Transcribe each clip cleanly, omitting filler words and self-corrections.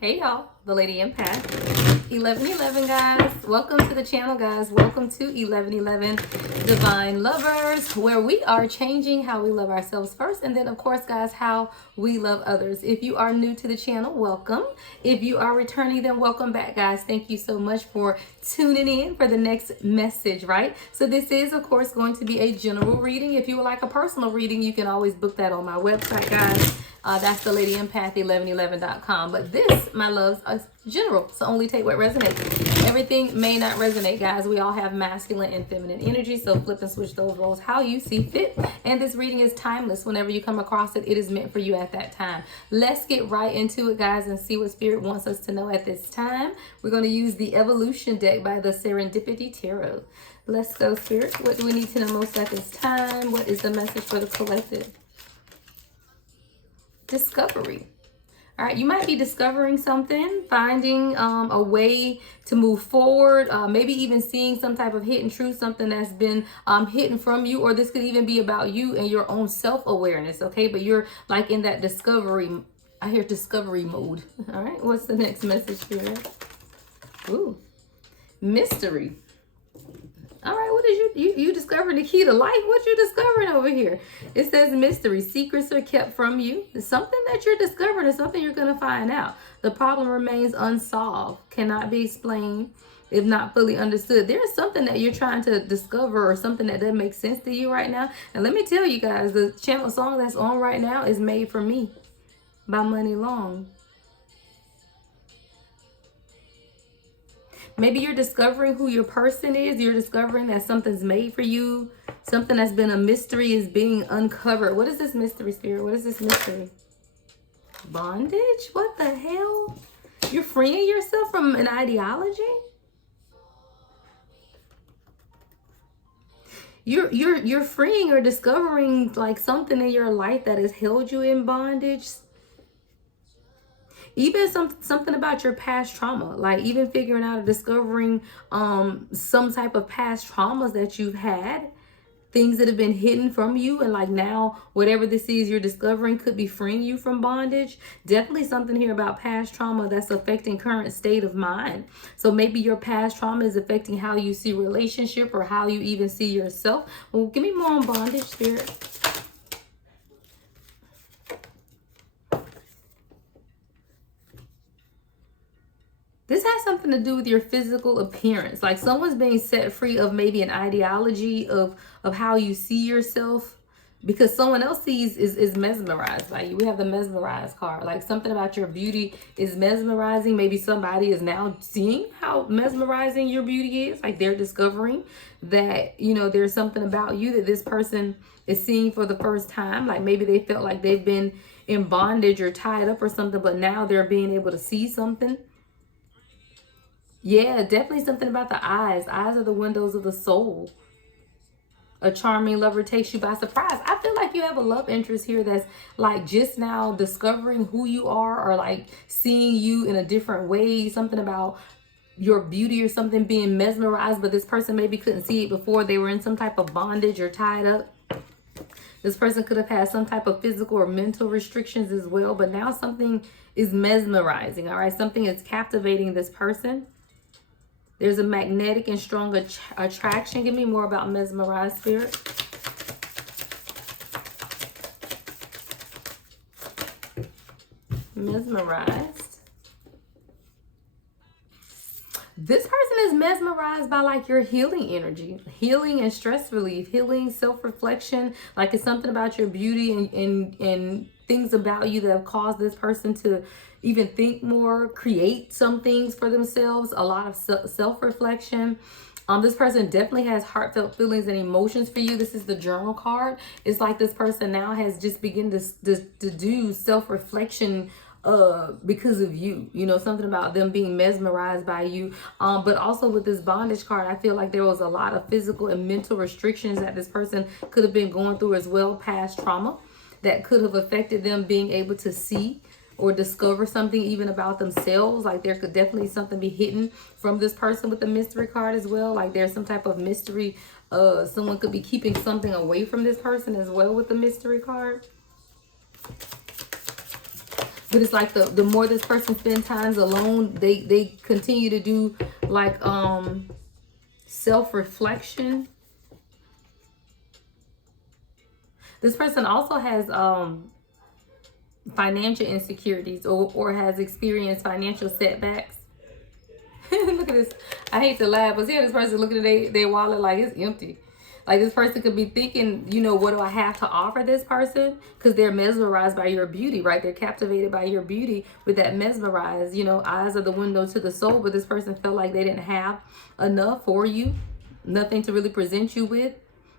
Hey y'all, the Lady Empath. 1111 guys. Welcome to the channel guys. Welcome to 1111 Divine Lovers, where we are changing how we love ourselves first, and then of course guys, how we love others. If you are new to the channel, welcome. If you are returning, then welcome back guys. Thank you so much for tuning in for the next message, right? So this is of course going to be a general reading. If you would like a personal reading, you can always book that on my website guys. That's the Lady Empath 1111.com. But this, my loves, is general. So only take what resonates. Everything may not resonate, guys. We all have masculine and feminine energy. So flip and switch those roles how you see fit. And this reading is timeless. Whenever you come across it, it is meant for you at that time. Let's get right into it, guys, and see what Spirit wants us to know at this time. We're going to use the Evolution deck by the Serendipity Tarot. Let's go, Spirit. What do we need to know most at this time? What is the message for the collective? Discovery. All right, you might be discovering something, finding a way to move forward, maybe even seeing some type of hidden truth, something that's been hidden from you, or this could even be about you and your own self-awareness, okay? But you're like in that discovery, I hear discovery mode. All right, what's the next message here? Ooh, mystery. All right, what is you discovering the key to life? What you discovering over here? It says mystery. Secrets are kept from you. It's something that you're discovering is something you're going to find out. The problem remains unsolved, cannot be explained if not fully understood. There's something that you're trying to discover or something that doesn't make sense to you right now. And let me tell you guys, the channel song that's on right now is Made for Me by Money Long. Maybe you're discovering who your person is. You're discovering that something's made for you. Something that's been a mystery is being uncovered. What is this mystery, Spirit? What is this mystery? Bondage? What the hell? You're freeing yourself from an ideology? You're freeing or discovering like something in your life that has held you in bondage. Even something about your past trauma, like even figuring out or discovering some type of past traumas that you've had, things that have been hidden from you, and like now whatever this is you're discovering could be freeing you from bondage. Definitely something here about past trauma that's affecting current state of mind. So maybe your past trauma is affecting how you see relationship or how you even see yourself. Well, give me more on bondage, Spirit. This has something to do with your physical appearance. Like someone's being set free of maybe an ideology of how you see yourself, because someone else sees is mesmerized by you. We have the mesmerized card. Like something about your beauty is mesmerizing. Maybe somebody is now seeing how mesmerizing your beauty is. Like they're discovering that, you know, there's something about you that this person is seeing for the first time. Like maybe they felt like they've been in bondage or tied up or something, but now they're being able to see something. Yeah, definitely something about the eyes. Eyes are the windows of the soul. A charming lover takes you by surprise. I feel like you have a love interest here that's like just now discovering who you are, or like seeing you in a different way. Something about your beauty or something being mesmerized, but this person maybe couldn't see it before. They were in some type of bondage or tied up. This person could have had some type of physical or mental restrictions as well, but now something is mesmerizing, all right? Something is captivating this person. There's a magnetic and strong attraction. Give me more about mesmerized, Spirit. Mesmerized. This person is mesmerized by like your healing energy, healing and stress relief, healing, self-reflection. Like it's something about your beauty and things about you that have caused this person to even think more, create some things for themselves, a lot of self-reflection. This person definitely has heartfelt feelings and emotions for you. This is the journal card. It's like this person now has just begun to do self-reflection because of you, you know, something about them being mesmerized by you. But also with this bondage card, I feel like there was a lot of physical and mental restrictions that this person could have been going through as well, past trauma that could have affected them being able to see or discover something even about themselves. Like there could definitely something be hidden from this person with the mystery card as well. Like there's some type of mystery. Someone could be keeping something away from this person as well with the mystery card. But it's like the more this person spends times alone, they continue to do like self-reflection. This person also has financial insecurities or has experienced financial setbacks. Look at this. I hate to laugh, but see how this person looking at their wallet like it's empty. Like this person could be thinking, you know, what do I have to offer this person? Because they're mesmerized by your beauty, right? They're captivated by your beauty with that mesmerized, you know, eyes are the window to the soul. But this person felt like they didn't have enough for you, nothing to really present you with.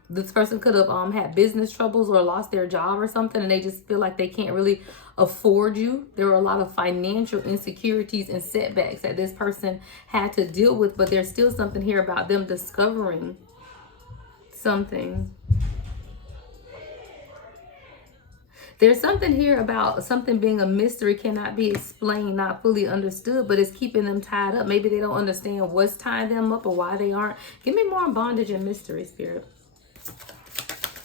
This person could have had business troubles or lost their job or something, and they just feel like they can't really afford you. There were a lot of financial insecurities and setbacks that this person had to deal with, but there's still something here about them discovering something. There's something here about something being a mystery, cannot be explained, not fully understood, but it's keeping them tied up. Maybe they don't understand what's tying them up or why they aren't. Give me more on bondage and mystery, Spirit.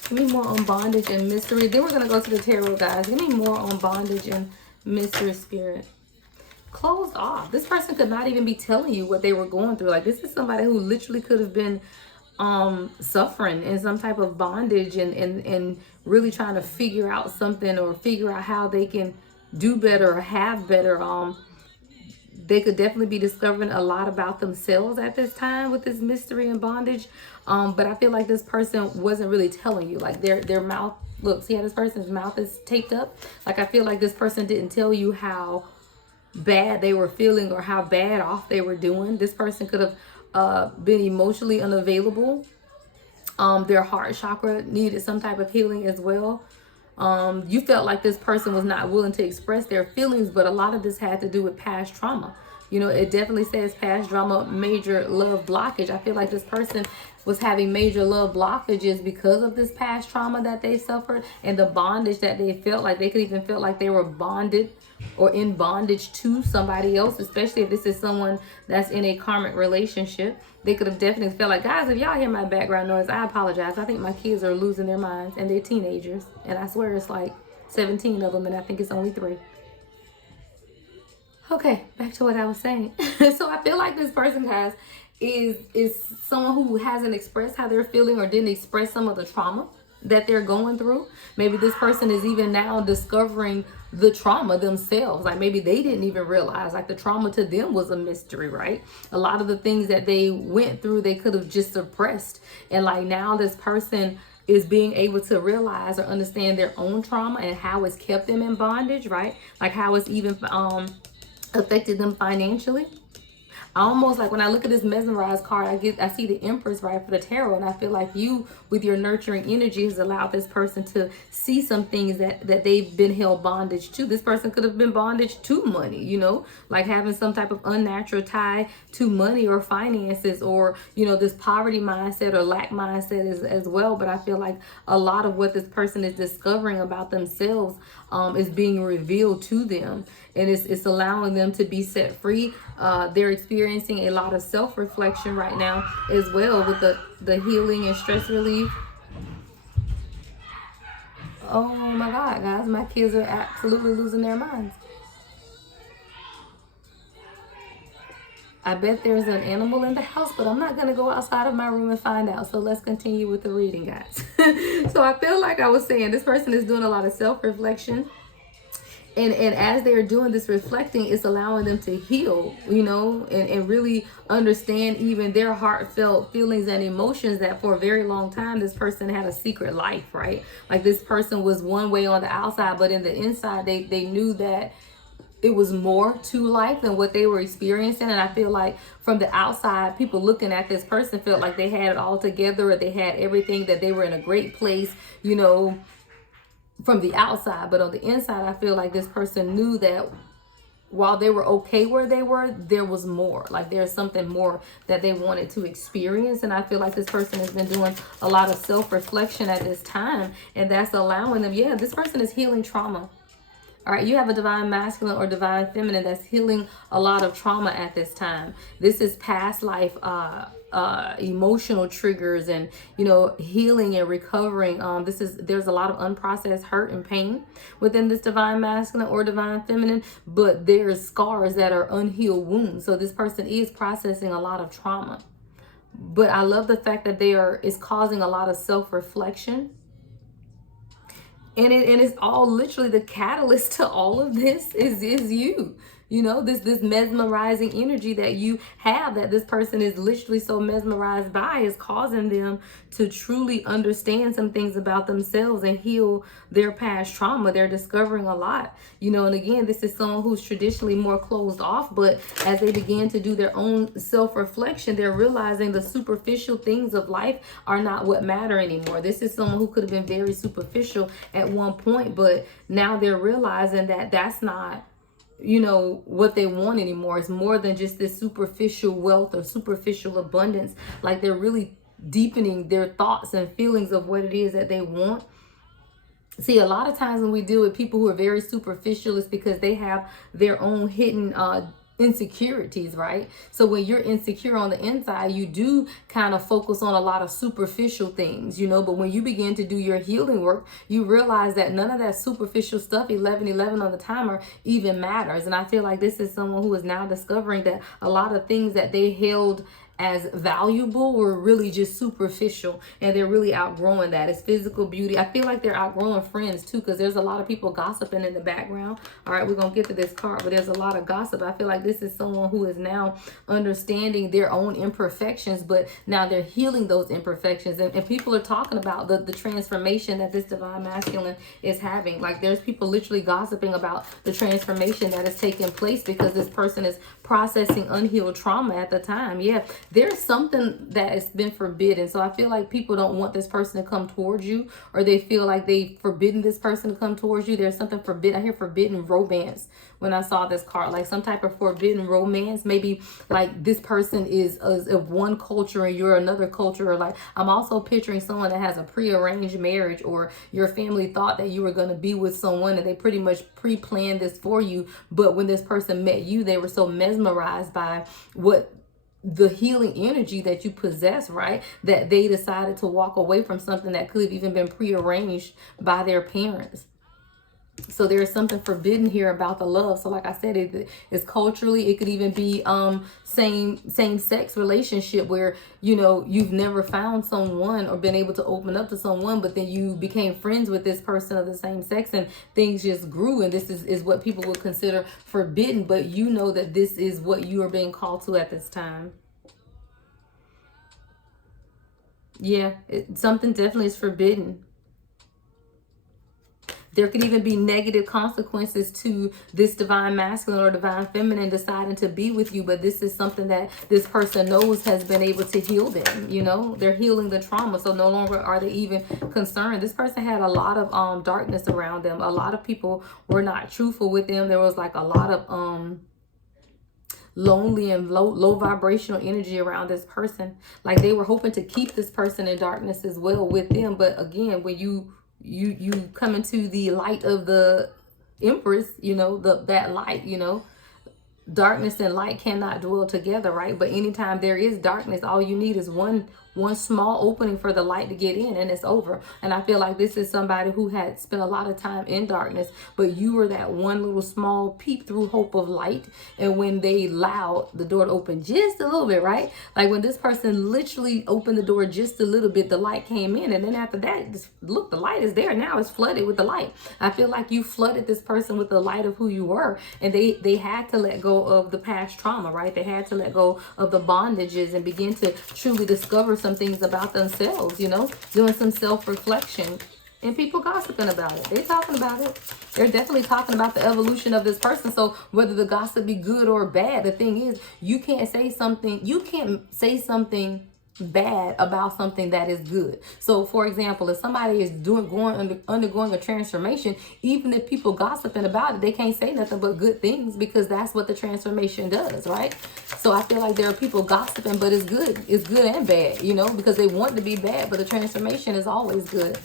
Give me more on bondage and mystery. Then we're going to go to the tarot, guys. Give me more on bondage and mystery, Spirit. Closed off. This person could not even be telling you what they were going through. Like, this is somebody who literally could have been suffering in some type of bondage and really trying to figure out something or figure out how they can do better or have better. They could definitely be discovering a lot about themselves at this time with this mystery and bondage. But I feel like this person wasn't really telling you, like their mouth, look, see how this person's mouth is taped up? Like, I feel like this person didn't tell you how bad they were feeling or how bad off they were doing. This person could have been emotionally unavailable. Their heart chakra needed some type of healing as well. You felt like this person was not willing to express their feelings, but a lot of this had to do with past trauma. You know, it definitely says past trauma, major love blockage. I feel like this person was having major love blockages because of this past trauma that they suffered and the bondage that they felt. Like they could even feel like they were bonded or in bondage to somebody else, especially if this is someone that's in a karmic relationship. They could have definitely felt like, guys, if y'all hear my background noise, I apologize. I think my kids are losing their minds and they're teenagers. And I swear it's like 17 of them and I think it's only 3. Okay, back to what I was saying. So I feel like this person, guys, is someone who hasn't expressed how they're feeling or didn't express some of the trauma that they're going through. Maybe this person is even now discovering the trauma themselves. Like maybe they didn't even realize, like the trauma to them was a mystery, right? A lot of the things that they went through, they could have just suppressed. And like now this person is being able to realize or understand their own trauma and how it's kept them in bondage, right? Like how it's even affected them financially. Almost like when I look at this mesmerized card, I see the Empress, right, for the tarot, and I feel like you, with your nurturing energy, has allowed this person to see some things that they've been held bondage to. This person could have been bondage to money, you know, like having some type of unnatural tie to money or finances, or, you know, this poverty mindset or lack mindset as well. But I feel like a lot of what this person is discovering about themselves is being revealed to them, and it's allowing them to be set free. They're experiencing a lot of self-reflection right now as well with the healing and stress relief. Oh my God, guys, my kids are absolutely losing their minds. I bet there's an animal in the house, but I'm not going to go outside of my room and find out. So let's continue with the reading, guys. So I feel like I was saying, this person is doing a lot of self-reflection. And as they're doing this reflecting, it's allowing them to heal, you know, and really understand even their heartfelt feelings and emotions that for a very long time, this person had a secret life, right? Like this person was one way on the outside, but in the inside, they knew that it was more to life than what they were experiencing. And I feel like from the outside, people looking at this person felt like they had it all together, or they had everything, that they were in a great place, you know, from the outside. But on the inside, I feel like this person knew that while they were okay where they were, there was more. Like there's something more that they wanted to experience. And I feel like this person has been doing a lot of self-reflection at this time, and that's allowing them, yeah, this person is healing trauma. All right, you have a divine masculine or divine feminine that's healing a lot of trauma at this time. This is past life emotional triggers, and healing and recovering. There's a lot of unprocessed hurt and pain within this divine masculine or divine feminine, but there's scars that are unhealed wounds. So this person is processing a lot of trauma. But I love the fact that it's causing a lot of self-reflection. And it's all literally the catalyst to all of this is you. This mesmerizing energy that you have, that this person is literally so mesmerized by, is causing them to truly understand some things about themselves and heal their past trauma. They're discovering a lot, and again, this is someone who's traditionally more closed off, but as they begin to do their own self-reflection, they're realizing the superficial things of life are not what matter anymore. This is someone who could have been very superficial at one point, but now they're realizing that that's not what they want anymore. It's more than just this superficial wealth or superficial abundance. Like, they're really deepening their thoughts and feelings of what it is that they want. See, a lot of times when we deal with people who are very superficial, it's because they have their own hidden insecurities, right? So when you're insecure on the inside, you do kind of focus on a lot of superficial things, but when you begin to do your healing work, you realize that none of that superficial stuff, 1111 on the timer, even matters. And I feel like this is someone who is now discovering that a lot of things that they held as valuable were really just superficial, and they're really outgrowing that. It's physical beauty. I feel like they're outgrowing friends too, because there's a lot of people gossiping in the background. All right, we're gonna get to this card, but there's a lot of gossip. I feel like this is someone who is now understanding their own imperfections, but now they're healing those imperfections, and people are talking about the transformation that this divine masculine is having. Like, there's people literally gossiping about the transformation that is taking place because this person is processing unhealed trauma at the time. Yeah, there's something that has been forbidden. So I feel like people don't want this person to come towards you, or they feel like they've forbidden this person to come towards you. There's something forbidden. I hear forbidden romance when I saw this card, like some type of forbidden romance. Maybe like this person is of one culture and you're another culture. Or like, I'm also picturing someone that has a prearranged marriage, or your family thought that you were going to be with someone and they pretty much pre-planned this for you. But when this person met you, they were so mesmerized by the healing energy that you possess, right, that they decided to walk away from something that could have even been prearranged by their parents. So there's something forbidden here about the love. So like I said, it's culturally, it could even be same sex relationship where you've never found someone or been able to open up to someone, but then you became friends with this person of the same sex and things just grew, and this is what people would consider forbidden, but you know that this is what you are being called to at this time. Yeah, something definitely is forbidden. There could even be negative consequences to this divine masculine or divine feminine deciding to be with you, but this is something that this person knows has been able to heal them. They're healing the trauma, so no longer are they even concerned. This person had a lot of darkness around them. A lot of people were not truthful with them. There was like a lot of lonely and low vibrational energy around this person. Like, they were hoping to keep this person in darkness as well with them, but again, when you come into the light of the Empress, that light, darkness and light cannot dwell together, right? But anytime there is darkness, all you need is one small opening for the light to get in, and it's over. And I feel like this is somebody who had spent a lot of time in darkness, but you were that one little small peep through hope of light. And when they allowed the door to open just a little bit, right? Like when this person literally opened the door just a little bit, the light came in. And then after that, just look, the light is there now. It's flooded with the light. I feel like you flooded this person with the light of who you were, and they had to let go of the past trauma, right? They had to let go of the bondages and begin to truly discover some things about themselves, doing some self-reflection. And people gossiping about it. They're talking about it. They're definitely talking about the evolution of this person. So whether the gossip be good or bad, the thing is, you can't say something bad about something that is good. So for example, if somebody is undergoing a transformation, even if people gossiping about it, they can't say nothing but good things, because that's what the transformation does, right? So I feel like there are people gossiping, but it's good and bad, because they want to be bad, but the transformation is always good.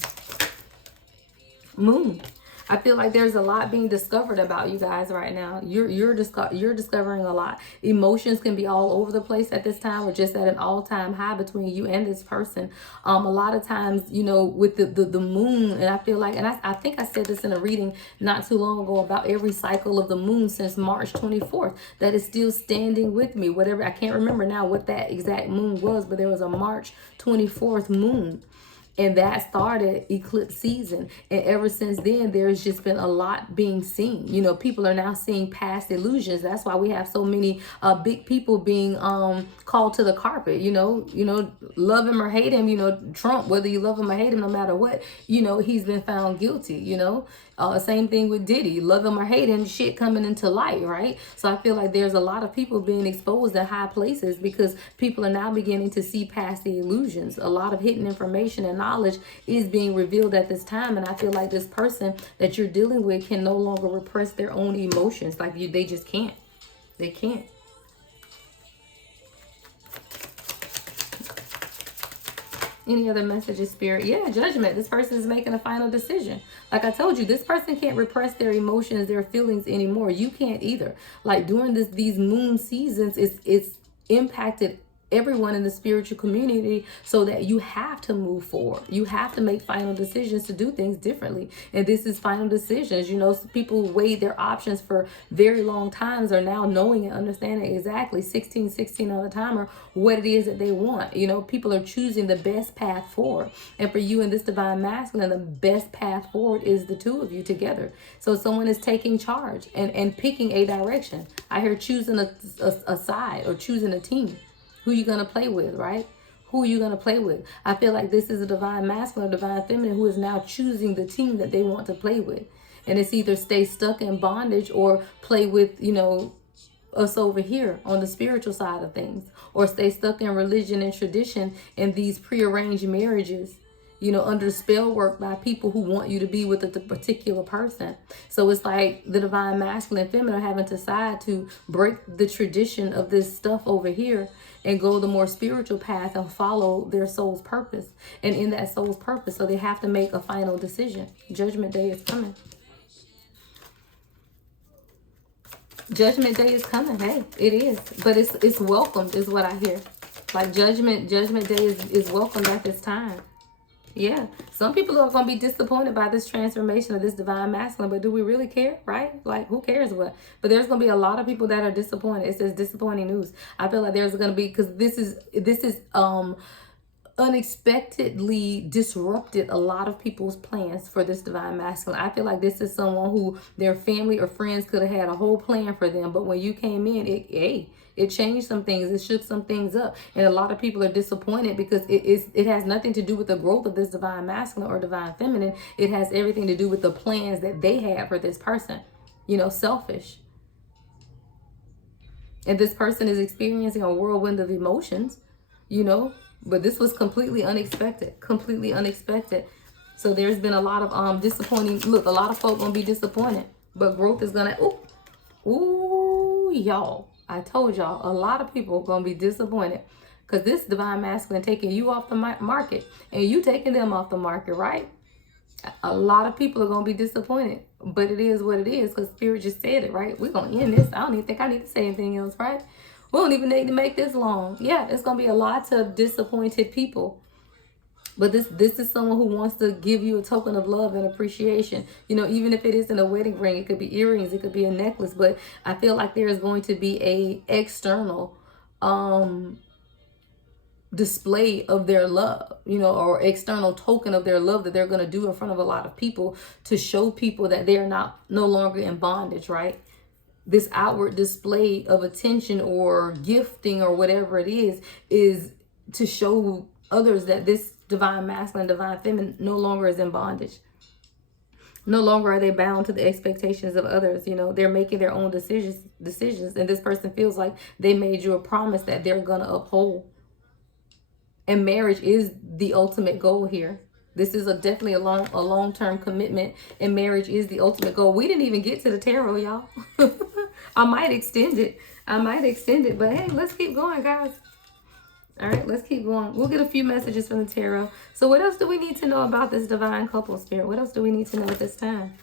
Moon. I feel like there's a lot being discovered about you guys right now. You're discovering a lot. Emotions can be all over the place at this time, or just at an all-time high between you and this person. A lot of times, you know, with the moon, and I feel like, and I think I said this in a reading not too long ago about every cycle of the moon since March 24th that is still standing with me. Whatever, I can't remember now what that exact moon was, but there was a March 24th moon. And that started eclipse season. And ever since then, there's just been a lot being seen. You know, people are now seeing past illusions. That's why we have so many big people being called to the carpet. You know, love him or hate him, you know, Trump, whether you love him or hate him, no matter what, you know, he's been found guilty, you know. Same thing with Diddy, love him or hate him, shit coming into light, right? So I feel like there's a lot of people being exposed at high places because people are now beginning to see past the illusions. A lot of hidden information and knowledge is being revealed at this time. And I feel like this person that you're dealing with can no longer repress their own emotions. Like they just can't. They can't. Any other messages, Spirit? Yeah, judgment. This person is making a final decision. Like I told you, this person can't repress their emotions, their feelings anymore. You can't either. Like during these moon seasons, it's impacted everyone in the spiritual community, so that you have to move forward. You have to make final decisions to do things differently. And this is final decisions. You know, people weigh their options for very long times are now knowing and understanding exactly 16 on the timer what it is that they want. You know, people are choosing the best path forward. And for you in this divine masculine, the best path forward is the two of you together. So someone is taking charge and picking a direction. I hear choosing a side or choosing a team. Who you going to play with, right? Who are you going to play with? I feel like this is a divine masculine, divine feminine who is now choosing the team that they want to play with. And it's either stay stuck in bondage or play with, you know, us over here on the spiritual side of things, or stay stuck in religion and tradition and these prearranged marriages, you know, under spell work by people who want you to be with a particular person. So it's like the divine masculine and feminine are having to decide to break the tradition of this stuff over here and go the more spiritual path and follow their soul's purpose. And in that soul's purpose, so they have to make a final decision. Judgment Day is coming. Judgment Day is coming. Hey, it is. But it's welcomed is what I hear. Like judgment Day is welcomed at this time. Yeah, some people are going to be disappointed by this transformation of this divine masculine, but do we really care, right? Like, who cares what? But there's going to be a lot of people that are disappointed. It says disappointing news. I feel like there's going to be, because this is unexpectedly disrupted a lot of people's plans for this divine masculine. I feel like this is someone who their family or friends could have had a whole plan for them, but when you came in, it changed some things. It shook some things up. And a lot of people are disappointed because it has nothing to do with the growth of this divine masculine or divine feminine. It has everything to do with the plans that they had for this person. You know, selfish. And this person is experiencing a whirlwind of emotions, you know, but this was completely unexpected. Completely unexpected. So there's been a lot of disappointing. Look, a lot of folk gonna be disappointed. But growth is gonna, ooh, y'all. I told y'all, a lot of people are going to be disappointed because this divine masculine taking you off the market and you taking them off the market, right? A lot of people are going to be disappointed, but it is what it is because Spirit just said it, right? We're going to end this. I don't even think I need to say anything else, right? We don't even need to make this long. Yeah, it's going to be a lot of disappointed people. But this is someone who wants to give you a token of love and appreciation. You know, even if it isn't a wedding ring, it could be earrings, it could be a necklace. But I feel like there is going to be a external display of their love, you know, or external token of their love that they're going to do in front of a lot of people to show people that they're no longer in bondage, right? This outward display of attention or gifting or whatever it is to show others that this divine masculine, divine feminine no longer is in bondage. No longer are they bound to the expectations of others. You know, they're making their own decisions. And this person feels like they made you a promise that they're going to uphold. And marriage is the ultimate goal here. This is definitely a long-term commitment, and marriage is the ultimate goal. We didn't even get to the tarot, y'all. I might extend it, but hey, let's keep going, guys. All right, let's keep going. We'll get a few messages from the tarot. So what else do we need to know about this divine couple, Spirit? What else do we need to know at this time?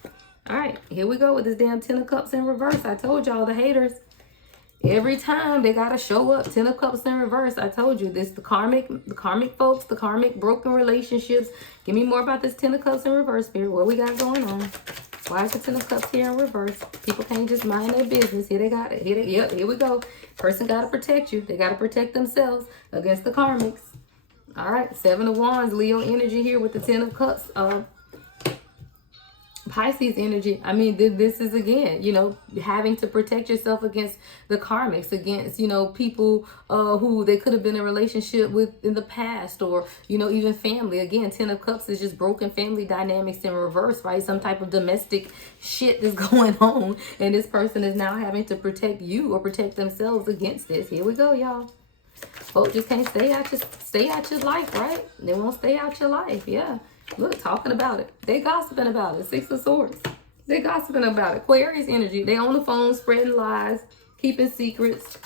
All right, here we go with this damn Ten of Cups in reverse. I told y'all, the haters, every time they gotta show up. Ten of Cups in reverse. I told you this, the karmic folks, the karmic broken relationships. Give me more about this Ten of Cups in reverse, Spirit. What we got going on? Why is the Ten of Cups here in reverse? People can't just mind their business. Here they got it. Here we go. Person gotta protect you. They gotta protect themselves against the karmics. All right, Seven of Wands, Leo energy here with the Ten of Cups. Pisces energy. I mean, this is, again, you know, having to protect yourself against the karmics, against, you know, people who they could have been in a relationship with in the past, or, you know, even family. Again, Ten of Cups is just broken family dynamics in reverse, right? Some type of domestic shit is going on, and this person is now having to protect you or protect themselves against this. Here we go, y'all. Folks just can't stay out your life, right? They won't stay out your life. Yeah. Look, talking about it. They gossiping about it. Six of Swords. They gossiping about it. Aquarius energy. They on the phone spreading lies, keeping secrets.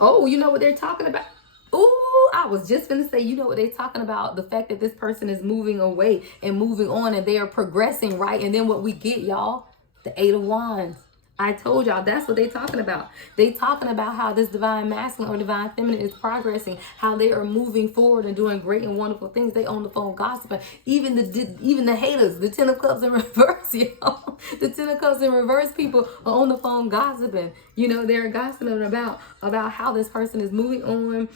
Oh, you know what they're talking about? Ooh, I was just gonna say, you know what they're talking about? The fact that this person is moving away and moving on, and they are progressing, right? And then what we get, y'all? The Eight of Wands. I told y'all, that's what they talking about. They talking about how this divine masculine or divine feminine is progressing, how they are moving forward and doing great and wonderful things. They on the phone gossiping. Even the haters, the Ten of Cups in reverse, y'all. The Ten of Cups in reverse people are on the phone gossiping. You know, they're gossiping about how this person is moving on.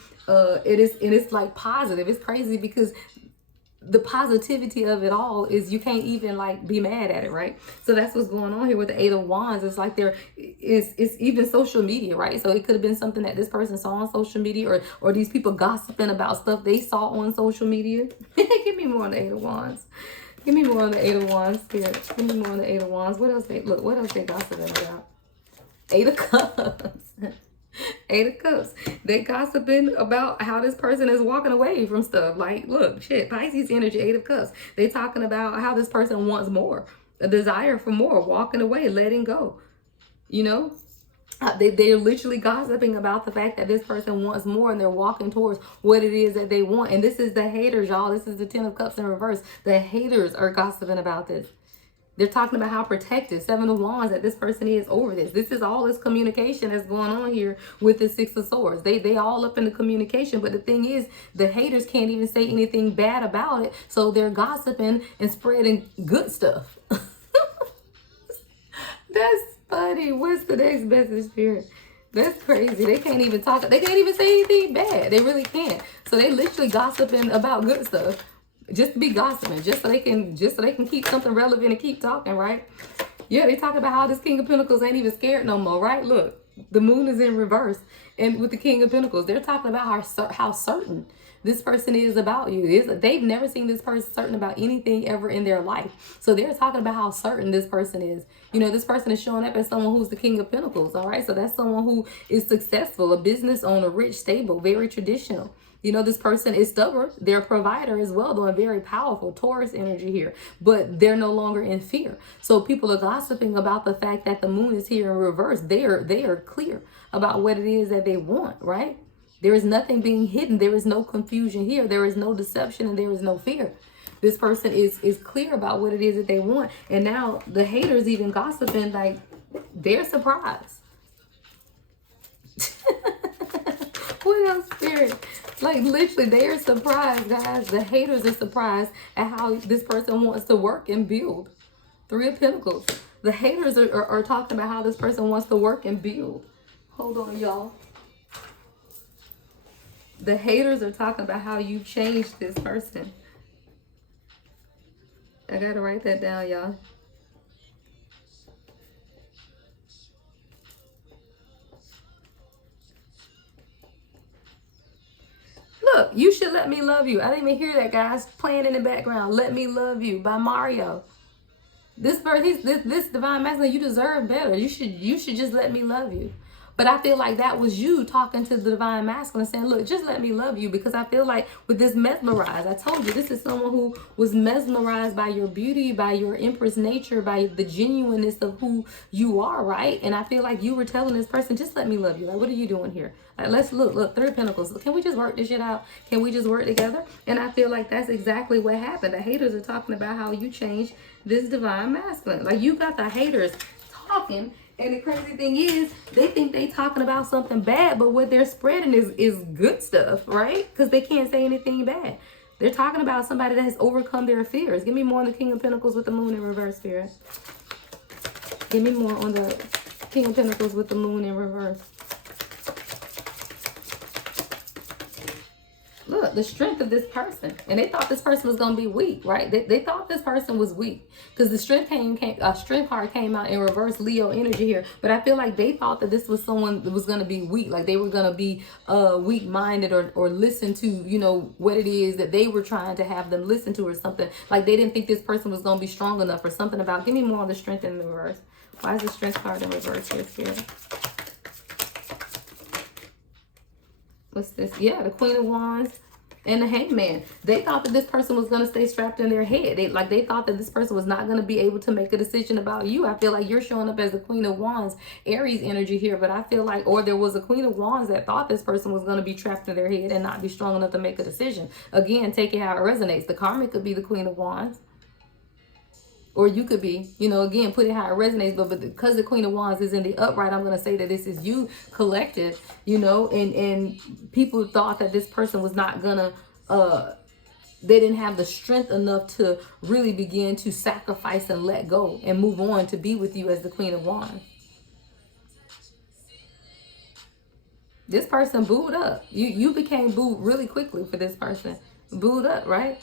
It's like positive. It's crazy because the positivity of it all is you can't even like be mad at it, right? So that's what's going on here with the Eight of Wands. It's like it's even social media, right? So it could have been something that this person saw on social media, or these people gossiping about stuff they saw on social media. Give me more on the Eight of Wands. Give me more on the Eight of Wands, Spirit. Give me more on the Eight of Wands. What else they gossiping about? Eight of Cups. Eight of Cups. They gossiping about how this person is walking away from stuff. Like, look, shit, Pisces energy, Eight of Cups. They talking about how this person wants more, a desire for more, walking away, letting go. You know, they're literally gossiping about the fact that this person wants more, and they're walking towards what it is that they want. And this is the haters, y'all. This is the Ten of Cups in reverse. The haters are gossiping about this. They're talking about how protective, Seven of Wands, that this person is over this. This is all this communication that's going on here with the Six of Swords. They all up in the communication. But the thing is, the haters can't even say anything bad about it. So they're gossiping and spreading good stuff. That's funny. What's the next message, Spirit? That's crazy. They can't even talk. They can't even say anything bad. They really can't. So they literally gossiping about good stuff. Just to be gossiping, just so they can keep something relevant and keep talking, right? Yeah, they talk about how this King of Pentacles ain't even scared no more, right? Look, the moon is in reverse, and with the King of Pentacles, they're talking about how certain this person is about you. They've never seen this person certain about anything ever in their life. So they're talking about how certain this person is. You know, this person is showing up as someone who's the King of Pentacles, all right? So that's someone who is successful, a business owner, rich, stable, very traditional. You know, this person is stubborn. They're a provider as well, though, and very powerful. Taurus energy here. But they're no longer in fear. So people are gossiping about the fact that the moon is here in reverse. They are clear about what it is that they want, right? There is nothing being hidden. There is no confusion here. There is no deception, and there is no fear. This person is clear about what it is that they want. And now the haters even gossiping, like, they're surprised. What else, Spirit? Like, literally, they are surprised, guys. The haters are surprised at how this person wants to work and build. Three of Pentacles. The haters are talking about how this person wants to work and build. Hold on, y'all. The haters are talking about how you changed this person. I gotta write that down, y'all. Look, You Should Let Me Love You. I didn't even hear that, guys, playing in the background. Let Me Love You by Mario. This divine masculine, you deserve better. You should just let me love you. But I feel like that was you talking to the divine masculine saying, look, just let me love you. Because I feel like with this mesmerized, I told you, this is someone who was mesmerized by your beauty, by your empress nature, by the genuineness of who you are, right? And I feel like you were telling this person, just let me love you. Like, what are you doing here? Like, let's look, Three of Pentacles. Can we just work this shit out? Can we just work together? And I feel like that's exactly what happened. The haters are talking about how you changed this divine masculine. Like, you got the haters talking. And the crazy thing is, they think they talking about something bad, but what they're spreading is good stuff, right? Because they can't say anything bad. They're talking about somebody that has overcome their fears. Give me more on the King of Pentacles with the Moon in reverse, Spirit. Give me more on the King of Pentacles with the Moon in reverse. Look, the strength of this person. And they thought this person was going to be weak, right? They thought this person was weak. Because the strength strength card came out in reverse Leo energy here. But I feel like they thought that this was someone that was going to be weak. Like they were going to be weak-minded or listen to, you know, what it is that they were trying to have them listen to or something. Like they didn't think this person was going to be strong enough or something about. Give me more on the strength in the reverse. Why is the strength card in reverse here, Spirit? What's this? Yeah, the Queen of Wands and the Hangman. They thought that this person was going to stay strapped in their head. They thought that this person was not going to be able to make a decision about you. I feel like you're showing up as the Queen of Wands, Aries energy here, but I feel like, or there was a Queen of Wands that thought this person was going to be trapped in their head and not be strong enough to make a decision. Again, take it how it resonates. The karmic could be the Queen of Wands. Or you could be, you know, again, put it how it resonates. But because the Queen of Wands is in the upright, I'm going to say that this is you collective, you know, and people thought that this person was not going to, they didn't have the strength enough to really begin to sacrifice and let go and move on to be with you as the Queen of Wands. This person booed up. You became booed really quickly for this person. Booed up, right?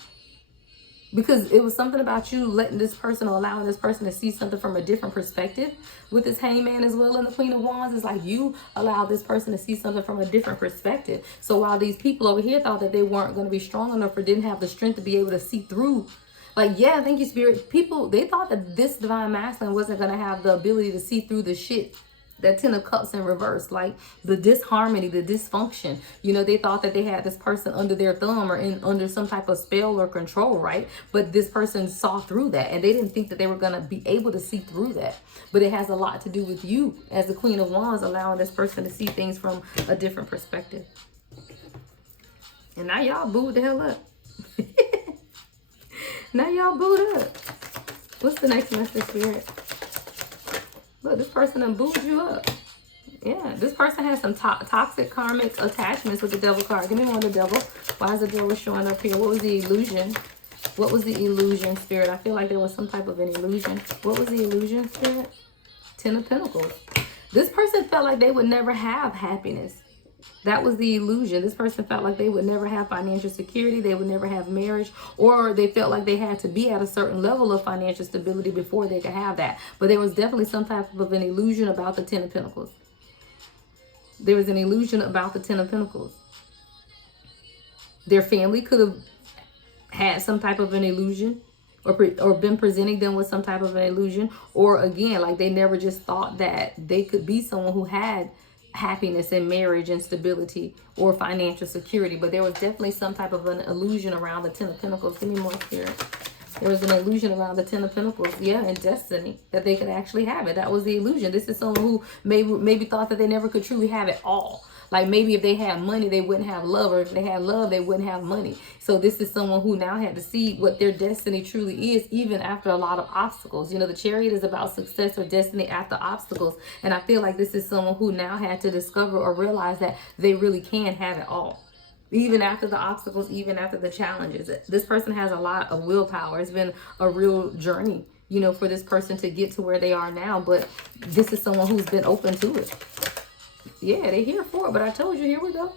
Because it was something about you letting this person or allowing this person to see something from a different perspective. With this Hangman as well and the Queen of Wands, it's like you allowed this person to see something from a different perspective. So while these people over here thought that they weren't going to be strong enough or didn't have the strength to be able to see through, like, yeah, thank you, Spirit. People, they thought that this divine masculine wasn't going to have the ability to see through the shit. That Ten of Cups in reverse, like the disharmony, the dysfunction. You know, they thought that they had this person under their thumb or under some type of spell or control, right? But this person saw through that and they didn't think that they were going to be able to see through that. But it has a lot to do with you as the Queen of Wands, allowing this person to see things from a different perspective. And now y'all booed the hell up. Now y'all booed up. What's the next message, Spirit? Look, this person done booed you up. Yeah, this person has some toxic karmic attachments with the Devil card. Give me one of the Devil. Why is the Devil showing up here? What was the illusion? What was the illusion, Spirit? I feel like there was some type of an illusion. What was the illusion, Spirit? Ten of Pentacles. This person felt like they would never have happiness. That was the illusion. This person felt like they would never have financial security. They would never have marriage, or they felt like they had to be at a certain level of financial stability before they could have that. But there was definitely some type of an illusion about the Ten of Pentacles. There was an illusion about the Ten of Pentacles. Their family could have had some type of an illusion or been presenting them with some type of an illusion. Or again, like they never just thought that they could be someone who had happiness and marriage and stability or financial security. But there was definitely some type of an illusion around the Ten of Pentacles. Give me more, Spirit. There was an illusion around the Ten of Pentacles, yeah, and destiny, that they could actually have it. That was the illusion. This is someone who maybe thought that they never could truly have it all. Like maybe if they had money, they wouldn't have love, or if they had love, they wouldn't have money. So this is someone who now had to see what their destiny truly is, even after a lot of obstacles. You know, the Chariot is about success or destiny after obstacles. And I feel like this is someone who now had to discover or realize that they really can have it all. Even after the obstacles, even after the challenges. This person has a lot of willpower. It's been a real journey, you know, for this person to get to where they are now. But this is someone who's been open to it. Yeah, they're here for it. But I told you, here we go.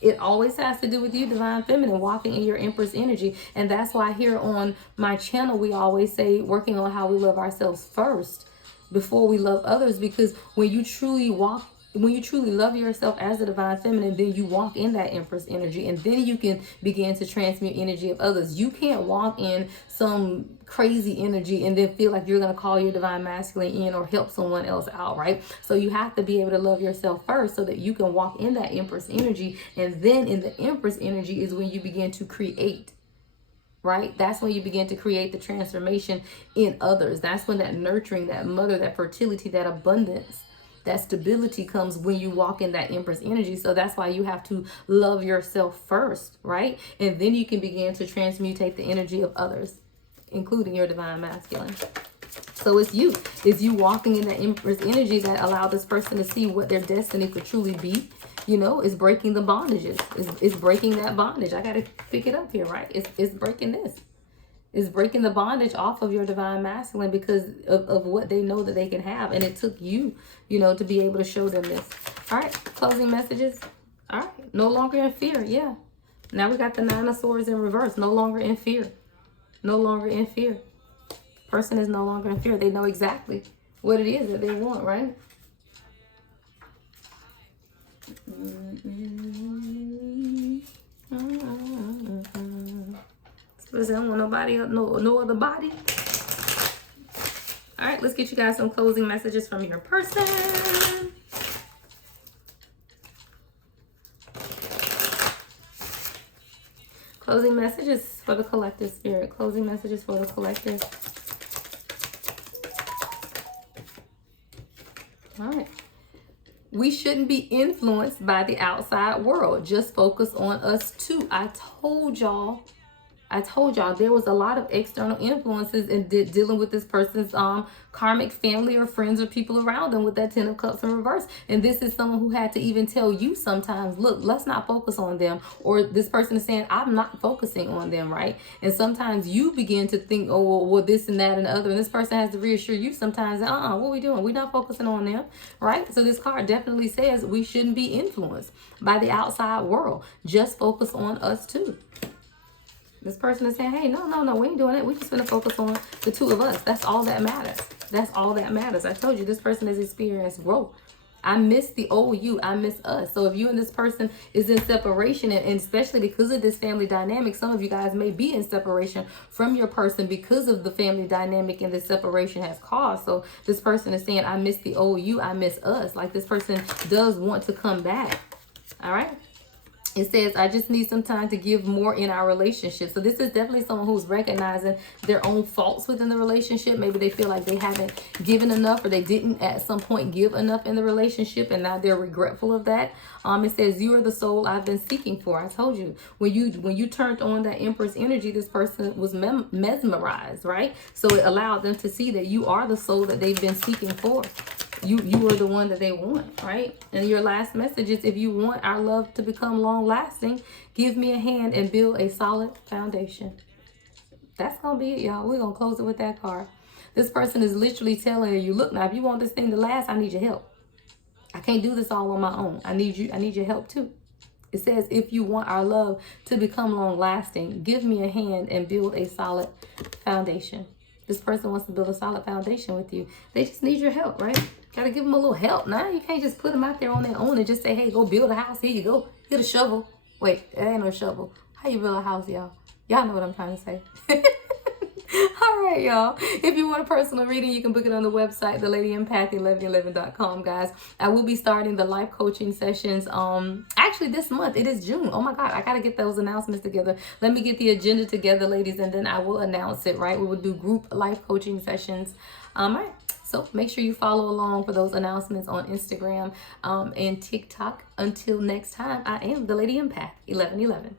It always has to do with you, Divine Feminine, walking in your Empress energy. And that's why here on my channel, we always say working on how we love ourselves first before we love others. Because when you truly walk when you truly love yourself as the divine feminine, then you walk in that Empress energy, and then you can begin to transmute energy of others. You can't walk in some crazy energy and then feel like you're going to call your divine masculine in or help someone else out, right? So you have to be able to love yourself first so that you can walk in that Empress energy. And then in the Empress energy is when you begin to create, right? That's when you begin to create the transformation in others. That's when that nurturing, that mother, that fertility, that abundance, that stability comes when you walk in that Empress energy. So that's why you have to love yourself first, right? And then you can begin to transmutate the energy of others, including your divine masculine. So it's you walking in that Empress energy that allow this person to see what their destiny could truly be. You know, it's breaking the bondages. It's breaking that bondage. I got to pick it up here, right? It's breaking this. It's breaking the bondage off of your divine masculine because of what they know that they can have. And it took you, you know, to be able to show them this. All right, closing messages. All right, no longer in fear. Yeah. Now we got the Nine of Swords in reverse. No longer in fear. No longer in fear. Person is no longer in fear. They know exactly what it is that they want, right? Because they don't want nobody else, no other body. All right, let's get you guys some closing messages from your person. Closing messages for the collective, spirit. Closing messages for the collective. All right. We shouldn't be influenced by the outside world. Just focus on us too. I told y'all there was a lot of external influences in dealing with this person's karmic family or friends or people around them with that Ten of Cups in reverse. And this is someone who had to even tell you sometimes, look, let's not focus on them. Or this person is saying, I'm not focusing on them, right? And sometimes you begin to think, oh, well, this and that and the other. And this person has to reassure you sometimes, what are we doing? We're not focusing on them, right? So this card definitely says we shouldn't be influenced by the outside world. Just focus on us too. This person is saying, hey, no, we ain't doing it. We just gonna focus on the two of us. That's all that matters. That's all that matters. I told you this person has experienced growth. I miss the old you. I miss us. So if you and this person is in separation, and especially because of this family dynamic, some of you guys may be in separation from your person because of the family dynamic and the separation has caused. So this person is saying, I miss the old you. I miss us. Like this person does want to come back. All right. It says, I just need some time to give more in our relationship. So this is definitely someone who's recognizing their own faults within the relationship. Maybe they feel like they haven't given enough or they didn't at some point give enough in the relationship and now they're regretful of that. It says, you are the soul I've been seeking for. I told you, when you turned on that Empress energy, this person was mesmerized, right? So it allowed them to see that you are the soul that they've been seeking for. You are the one that they want, right? And your last message is, if you want our love to become long lasting, give me a hand and build a solid foundation. That's going to be it, y'all. We're going to close it with that card. This person is literally telling you, look, now, if you want this thing to last, I need your help. I can't do this all on my own. I need your help too. It says, if you want our love to become long lasting, give me a hand and build a solid foundation. This person wants to build a solid foundation with you. They just need your help, right? Got to give them a little help. Now, you can't just put them out there on their own and just say, hey, go build a house. Here you go. Get a shovel. Wait, that ain't no shovel. How you build a house, y'all? Y'all know what I'm trying to say. All right, y'all. If you want a personal reading, you can book it on the website, thelady1111.com, guys. I will be starting the life coaching sessions. Actually, this month. It is June. Oh my God, I gotta get those announcements together. Let me get the agenda together, ladies, and then I will announce it. Right, we will do group life coaching sessions. All right. So make sure you follow along for those announcements on Instagram and TikTok. Until next time, I am the Lady Empath 1111.